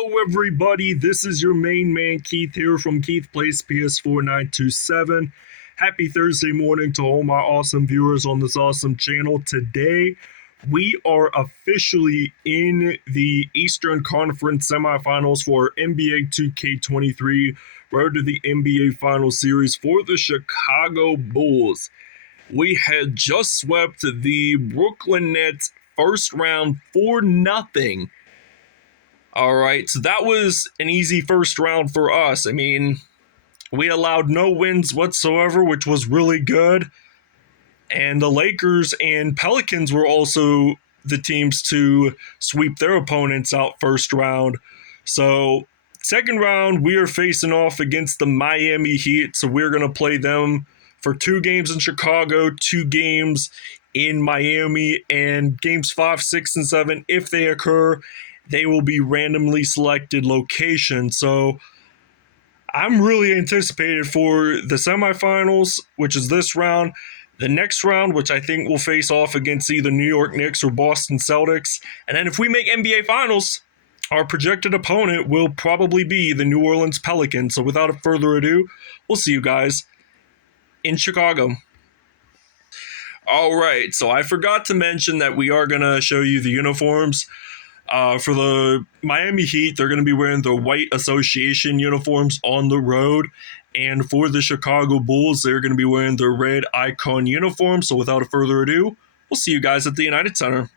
Hello, everybody. This is your main man, Keith, here from Keith Plays PS4 927. Happy Thursday morning to all my awesome viewers on this awesome channel. Today, we are officially in the Eastern Conference semifinals for NBA 2K23, road to the NBA Finals Series for the Chicago Bulls. We had just swept the Brooklyn Nets first round 4-0. All right, so that was an easy first round for us. I mean, we allowed no wins whatsoever, which was really good. And the Lakers and Pelicans were also the teams to sweep their opponents out first round. So, second round, we are facing off against the Miami Heat. So, we're going to play them for 2 games in Chicago, 2 games in Miami, and games 5, 6, and 7, if they occur, they will be randomly selected locations. So I'm really anticipated for the semifinals, which is this round. The next round, which I think will face off against either New York Knicks or Boston Celtics. And then if we make NBA Finals, our projected opponent will probably be the New Orleans Pelicans. So without further ado, we'll see you guys in Chicago. All right, so I forgot to mention that we are going to show you the uniforms. For the Miami Heat, they're going to be wearing the white association uniforms on the road. And for the Chicago Bulls, they're going to be wearing their red icon uniform. So without further ado, we'll see you guys at the United Center.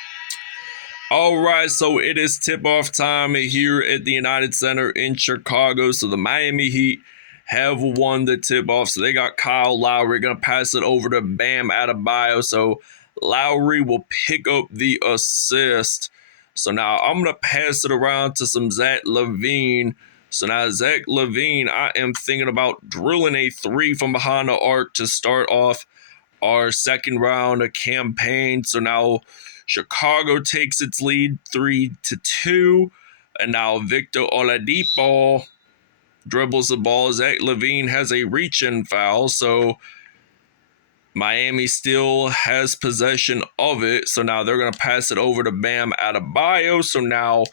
All right, so it is tip-off time here at the United Center in Chicago. So the Miami Heat have won the tip-off. So they got Kyle Lowry, going to pass it over to Bam Adebayo. So Lowry will pick up the assist. So now I'm going to pass it around to some Zach LaVine. So now Zach LaVine, I am thinking about drilling a 3 from behind the arc to start off our second round of campaign. So now Chicago takes its lead 3-2. And now Victor Oladipo dribbles the ball. Zach LaVine has a reach-in foul. So Miami still has possession of it. So now they're going to pass it over to Bam Adebayo. So now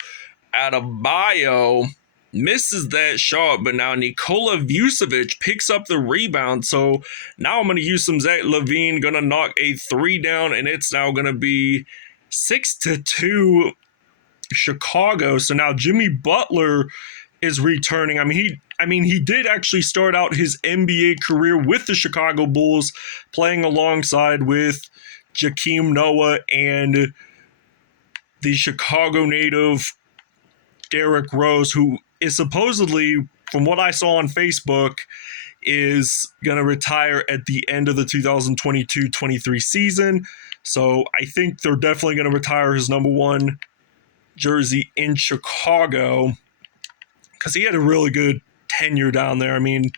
Adebayo misses that shot, but now Nikola Vucevic picks up the rebound. So now I'm going to use some Zach LaVine, going to knock a 3 down, and it's now going to be 6-2 Chicago. So now Jimmy Butler is returning. I mean, he did actually start out his NBA career with the Chicago Bulls, playing alongside with Joakim Noah and the Chicago native Derrick Rose, who is supposedly, from what I saw on Facebook, is going to retire at the end of the 2022-23 season. So I think they're definitely going to retire his number 1 jersey in Chicago, because he had a really good tenure down there. I mean,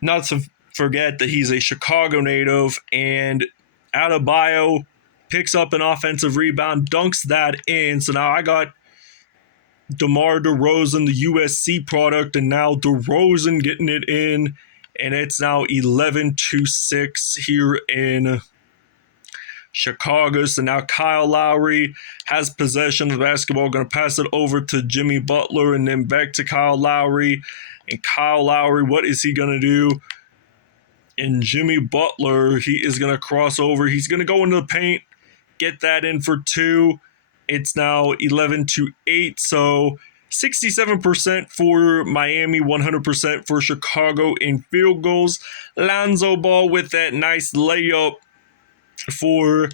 not to forget that he's a Chicago native, and Adebayo picks up an offensive rebound, dunks that in. So now I got DeMar DeRozan, the USC product, and now DeRozan getting it in, and it's now 11-6 here in Chicago. So now Kyle Lowry has possession of the basketball, going to pass it over to Jimmy Butler and then back to Kyle Lowry. And Kyle Lowry, what is he going to do? And Jimmy Butler, he is going to cross over. He's going to go into the paint, get that in for 2. It's now 11-8. So 67% for Miami, 100% for Chicago in field goals. Lonzo Ball with that nice layup for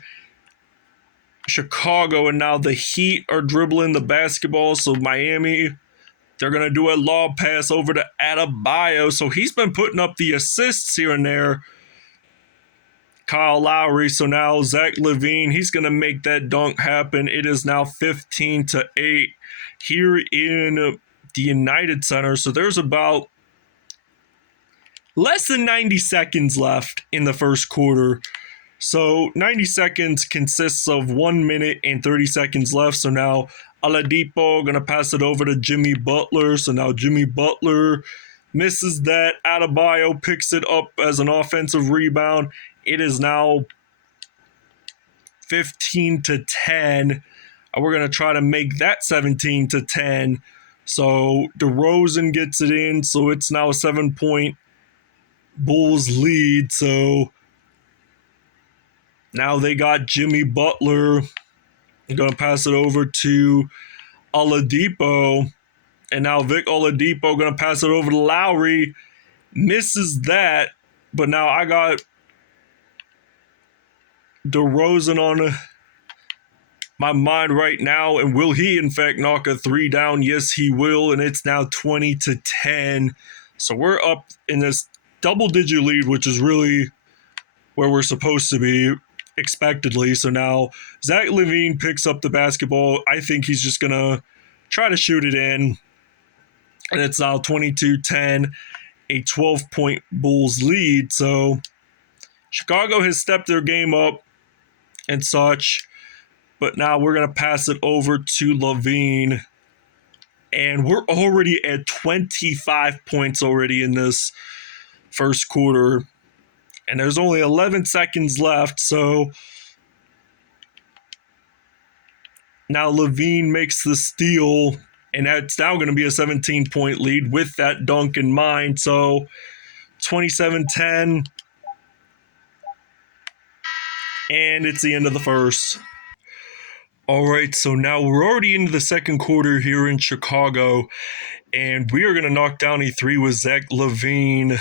Chicago, and now the Heat are dribbling the basketball. So Miami, they're going to do a lob pass over to Adebayo. So he's been putting up the assists here and there. Kyle Lowry. So now Zach LaVine, he's going to make that dunk happen. It is now 15-8 here in the United Center. So there's about less than 90 seconds left in the first quarter. So 90 seconds consists of 1 minute and 30 seconds left. So now Oladipo going to pass it over to Jimmy Butler. So now Jimmy Butler misses that. Adebayo picks it up as an offensive rebound. It is now 15-10. And we're going to try to make that 17-10. So DeRozan gets it in. So it's now a 7-point Bulls lead. So now they got Jimmy Butler. I'm going to pass it over to Oladipo. And now Vic Oladipo going to pass it over to Lowry. Misses that. But now I got DeRozan on my mind right now. And will he, in fact, knock a three down? Yes, he will. And it's now 20-10. So we're up in this double-digit lead, which is really where we're supposed to be, expectedly. So now Zach LaVine picks up the basketball. I think he's just going to try to shoot it in. And it's now 22-10, a 12-point Bulls lead. So Chicago has stepped their game up and such. But now we're going to pass it over to LaVine. And we're already at 25 points already in this first quarter. And there's only 11 seconds left. So now LaVine makes the steal. And that's now going to be a 17-point lead with that dunk in mind. So 27-10. And it's the end of the first. All right, so now we're already into the second quarter here in Chicago. And we are going to knock down a three with Zach LaVine.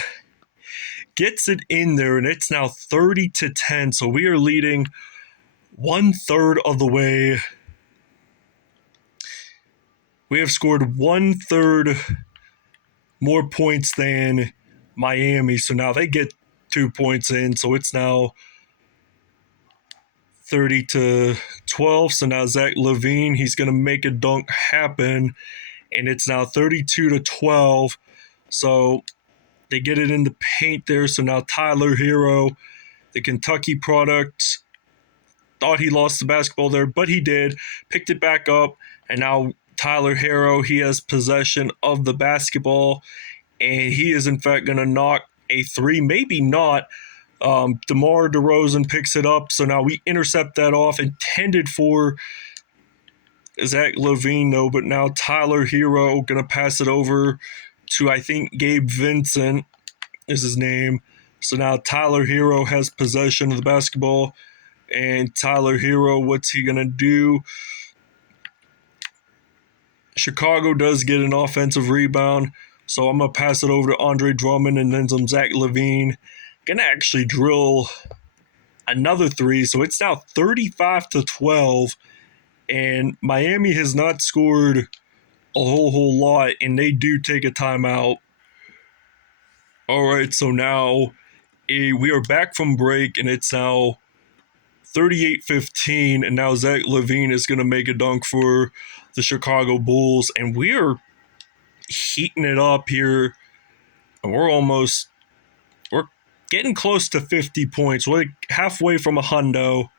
Gets it in there, and it's now 30-10. So we are leading 1/3 of the way. We have scored 1/3 more points than Miami. So now they get 2 points in. So it's now 30-12. So now Zach LaVine, he's going to make a dunk happen. And it's now 32-12. So they get it in the paint there. So now Tyler Hero, the Kentucky product, thought he lost the basketball there, but he did. Picked it back up. And now Tyler Hero, he has possession of the basketball. And he is, in fact, going to knock a three. Maybe not. DeMar DeRozan picks it up. So now we intercept that off. Intended for Zach LaVine, though. But now Tyler Hero going to pass it over to, I think, Gabe Vincent is his name. So now Tyler Hero has possession of the basketball. And Tyler Hero, what's he going to do? Chicago does get an offensive rebound. So I'm going to pass it over to Andre Drummond and then some Zach LaVine. Going to actually drill another three. So it's now 35-12. And Miami has not scored a whole lot. And they do take a timeout. All right, so now we are back from break. And it's now 38-15. And now Zach LaVine is going to make a dunk for the Chicago Bulls. And we are heating it up here. And we're getting close to 50 points. We're like halfway from a hundo.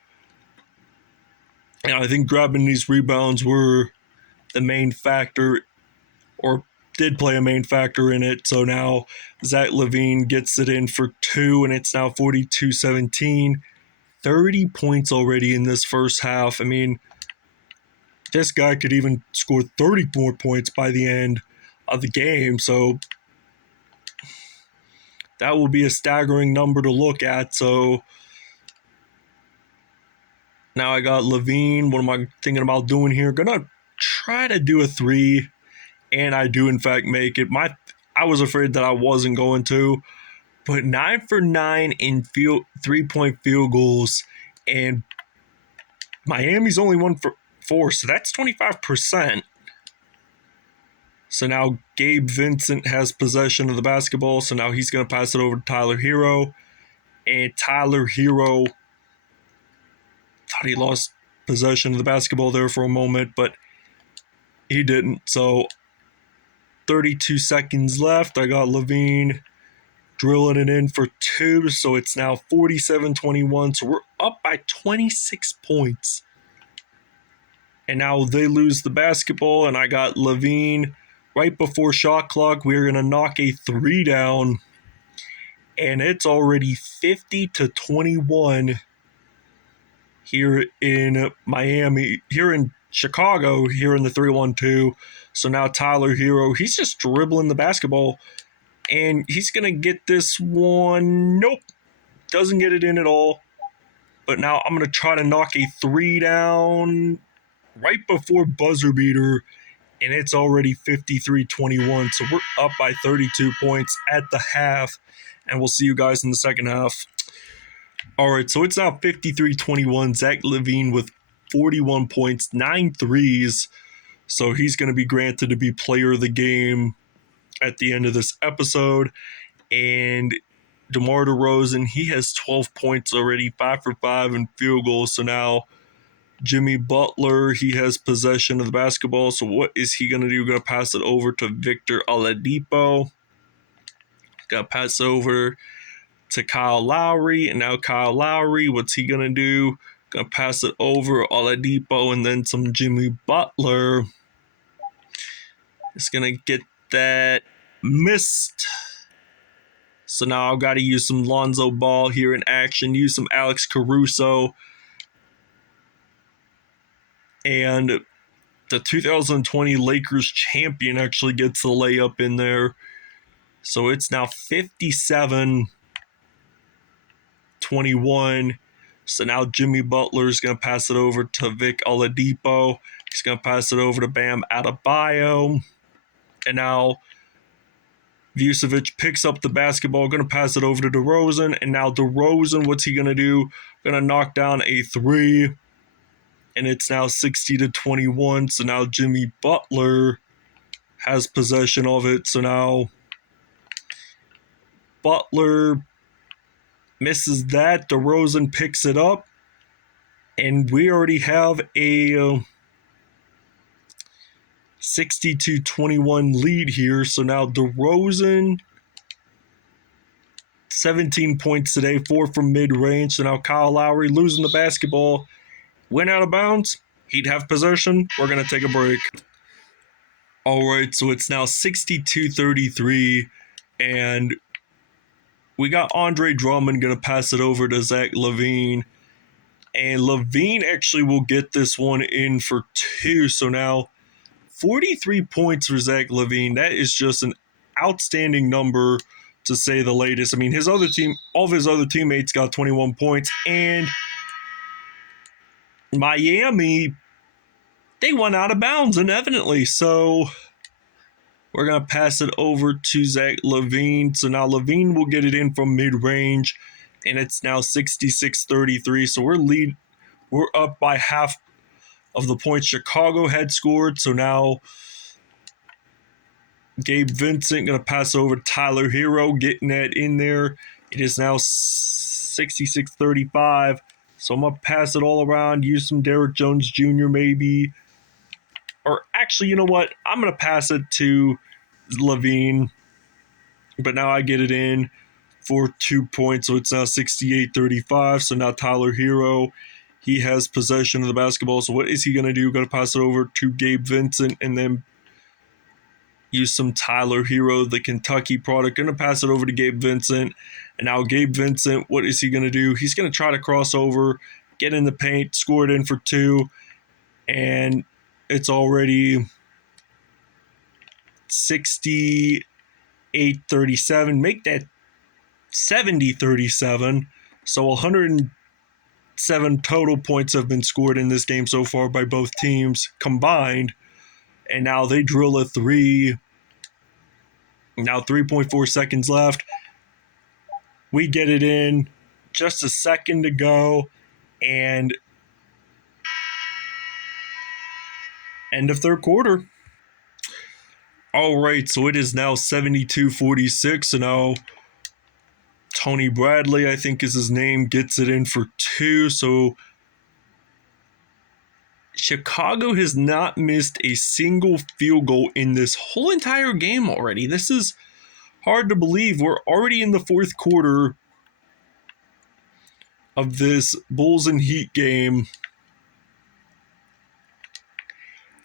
And I think grabbing these rebounds were the main factor, or did play a main factor in it. So now Zach LaVine gets it in for two, and it's now 42-17. 30 points already in this first half. I mean, this guy could even score 30 more points by the end of the game. So that will be a staggering number to look at. So now I got LaVine. What am I thinking about doing here? Gonna try to do a three, and I do in fact make it. I was afraid that I wasn't going to, but 9 for 9 in 3-point field goals, and Miami's only 1 for 4, so that's 25%. So now Gabe Vincent has possession of the basketball. So now he's going to pass it over to Tyler Hero. And Tyler Hero thought he lost possession of the basketball there for a moment, but he didn't. So 32 seconds left. I got LaVine drilling it in for two. So it's now 47-21. So we're up by 26 points. And now they lose the basketball, and I got LaVine. Right before shot clock, we're going to knock a three down, and it's already 50-21 here in Miami, here in Chicago here in the 3-1-2. So now Tyler Hero, he's just dribbling the basketball. And he's going to get this one. Nope. Doesn't get it in at all. But now I'm going to try to knock a 3 down right before buzzer beater. And it's already 53-21. So we're up by 32 points at the half. And we'll see you guys in the second half. All right, so it's now 53-21. Zach LaVine with 41 points, 9 threes. So he's going to be granted to be player of the game at the end of this episode. And DeMar DeRozan, he has 12 points already, 5 for 5 in field goals. So now Jimmy Butler, he has possession of the basketball. So what is he going to do? Going to pass it over to Victor Oladipo. Going to pass over to Kyle Lowry. And now Kyle Lowry, what's he going to do? Going to pass it over Oladipo and then some Jimmy Butler. It's going to get that missed. So now I've got to use some Lonzo Ball here in action. Use some Alex Caruso. And the 2020 Lakers champion actually gets the layup in there. So it's now 57-21. So now Jimmy Butler is going to pass it over to Vic Oladipo. He's going to pass it over to Bam Adebayo. And now Vucevic picks up the basketball, going to pass it over to DeRozan. And now DeRozan, what's he going to do? Going to knock down a 3. And it's now 60-21. So now Jimmy Butler has possession of it. So now Butler misses that. DeRozan picks it up. And we already have a 60-21 lead here. So now DeRozan, 17 points today, 4 from mid-range. So now Kyle Lowry losing the basketball. Went out of bounds. He'd have possession. We're going to take a break. All right, so it's now 62-33. And we got Andre Drummond going to pass it over to Zach LaVine. And LaVine actually will get this one in for 2. So now 43 points for Zach LaVine. That is just an outstanding number, to say the latest. I mean, all of his other teammates got 21 points. And Miami, they went out of bounds inevitably. So we're going to pass it over to Zach LaVine. So now LaVine will get it in from mid-range. And it's now 66-33. So we're up by half of the points Chicago had scored. So now Gabe Vincent going to pass over to Tyler Hero, getting that in there. It is now 66-35. So I'm going to pass it all around, use some Derrick Jones Jr. maybe. Or actually, you know what? I'm going to pass it to LaVine. But now I get it in for 2 points. So it's now 68-35. So now Tyler Hero, he has possession of the basketball. So what is he going to do? Going to pass it over to Gabe Vincent and then use some Tyler Hero, the Kentucky product. Going to pass it over to Gabe Vincent. And now Gabe Vincent, what is he going to do? He's going to try to cross over, get in the paint, score it in for 2. And it's already 68-37. Make that 70-37. So 107 total points have been scored in this game so far by both teams combined. And now they drill a 3. Now 3.4 seconds left. We get it in. Just a second to go. And end of third quarter. All right, so it is now 72-46. So now Tony Bradley, I think is his name, gets it in for 2. So Chicago has not missed a single field goal in this whole entire game already. This is hard to believe. We're already in the fourth quarter of this Bulls and Heat game.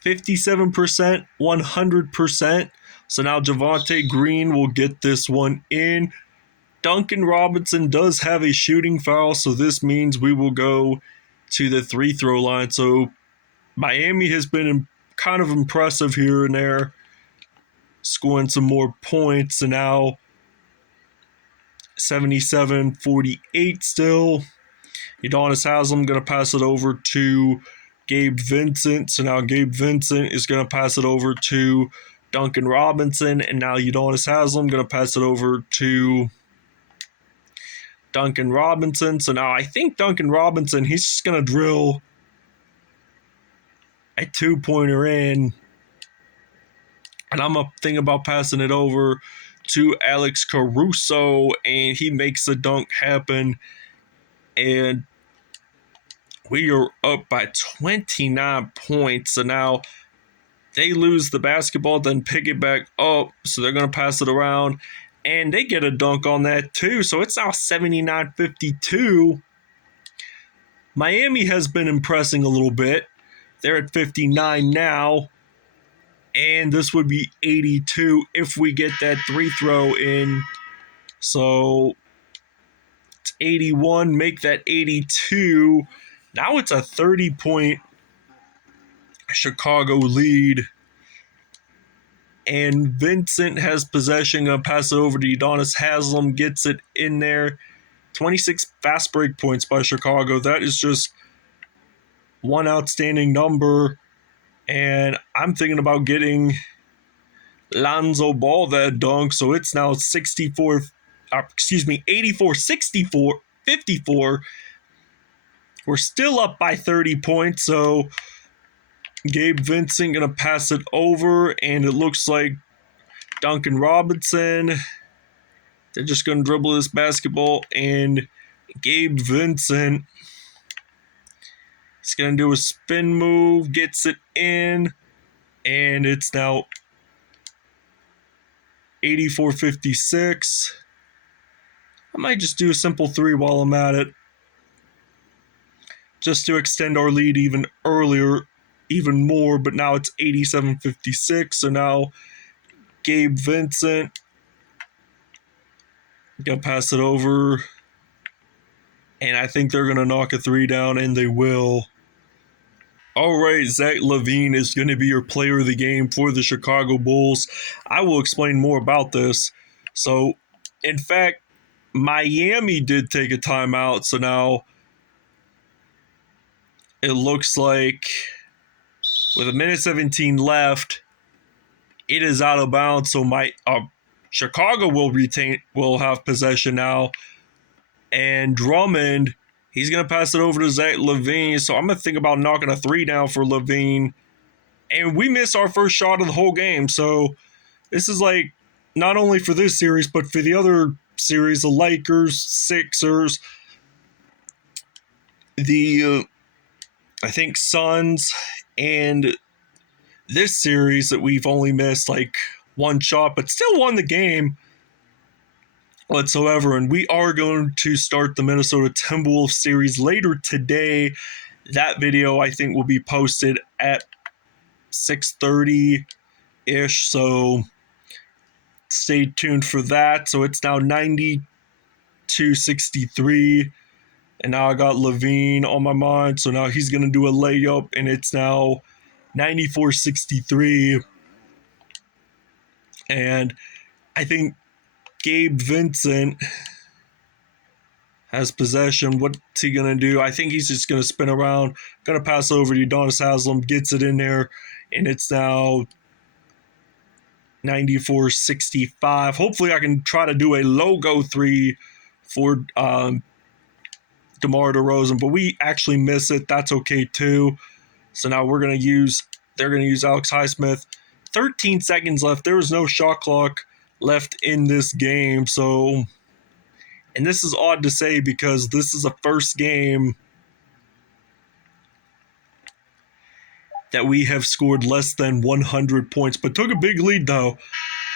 57%, 100%. So now Javonte Green will get this one in. Duncan Robinson does have a shooting foul, so this means we will go to the free throw line. So Miami has been kind of impressive here and there, scoring some more points, and now 77-48 still. Udonis Haslem going to pass it over to Gabe Vincent. So now Gabe Vincent is going to pass it over to Duncan Robinson, and now Udonis Haslem going to pass it over to Duncan Robinson. So now I think Duncan Robinson, he's just going to drill a two-pointer in, and I'm thinking about passing it over to Alex Caruso, and he makes the dunk happen, and we are up by 29 points. So now they lose the basketball, then pick it back up, so they're going to pass it around, and they get a dunk on that too. So it's now 79-52. Miami has been impressing a little bit. They're at 59 now, and this would be 82 if we get that three throw in. So it's 81, make that 82. Now it's a 30-point Chicago lead. And Vincent has possession, gonna pass it over to Udonis Haslem, gets it in there. 26 fast break points by Chicago. That is just one outstanding number. And I'm thinking about getting Lonzo Ball that dunk. So it's now 84-64, 54. We're still up by 30 points. So Gabe Vincent going to pass it over, and it looks like Duncan Robinson, they're just going to dribble this basketball, and Gabe Vincent is going to do a spin move, gets it in, and it's now 84-56. I might just do a simple three while I'm at it, just to extend our lead even more, but now it's 87-56. So now Gabe Vincent gonna pass it over, and I think they're gonna knock a three down, and they will. All right, Zach LaVine is going to be your player of the game for the Chicago Bulls. I will explain more about this. So, in fact, Miami did take a timeout, so now it looks like with 1:17 left, it is out of bounds. So Chicago will have possession now, and Drummond, he's gonna pass it over to Zach LaVine. So I'm gonna think about knocking a three down for LaVine, and we missed our first shot of the whole game. So this is like not only for this series, but for the other series, the Lakers, Sixers, the I think Suns, and this series that we've only missed like one shot, but still won the game whatsoever. And we are going to start the Minnesota Timberwolves series later today. That video I think will be posted at 6:30-ish, so stay tuned for that. So it's now 92-63. And now I got LaVine on my mind, so now he's going to do a layup, and it's now 94-63. And I think Gabe Vincent has possession. What's he going to do? I think he's just going to spin around, going to pass over to Udonis Haslem, gets it in there, and it's now 94-65. Hopefully I can try to do a logo three for DeMar DeRozan, but we actually miss it. That's okay too. So now they're going to use Alex Highsmith. 13 seconds left. There was no shot clock left in this game. So, and this is odd to say because this is the first game that we have scored less than 100 points, but took a big lead though.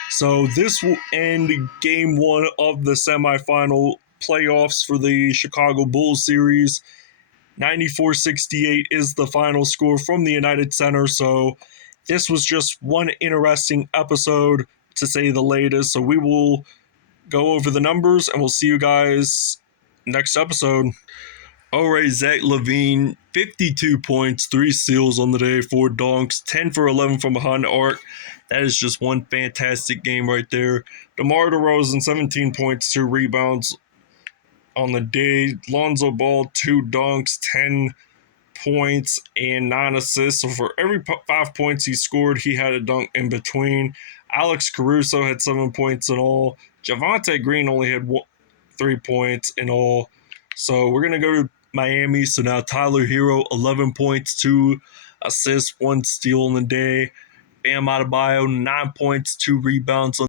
So this will end game one of the semifinal playoffs for the Chicago Bulls series. 94-68 is the final score from the United Center. So this was just one interesting episode, to say the latest. So we will go over the numbers, and we'll see you guys next episode. All right, Zach LaVine, 52 points, 3 steals on the day, 4 dunks, 10 for 11 from behind the arc. That is just one fantastic game right there. DeMar DeRozan, 17 points, 2 rebounds on the day. Lonzo Ball, 2 dunks, 10 points, and 9 assists. So for every 5 points he scored, he had a dunk in between. Alex Caruso had 7 points in all. Javonte Green only had 3 points in all. So we're going to go to Miami. So now Tyler Hero, 11 points, 2 assists, 1 steal in the day. Bam Adebayo, 9 points, 2 rebounds on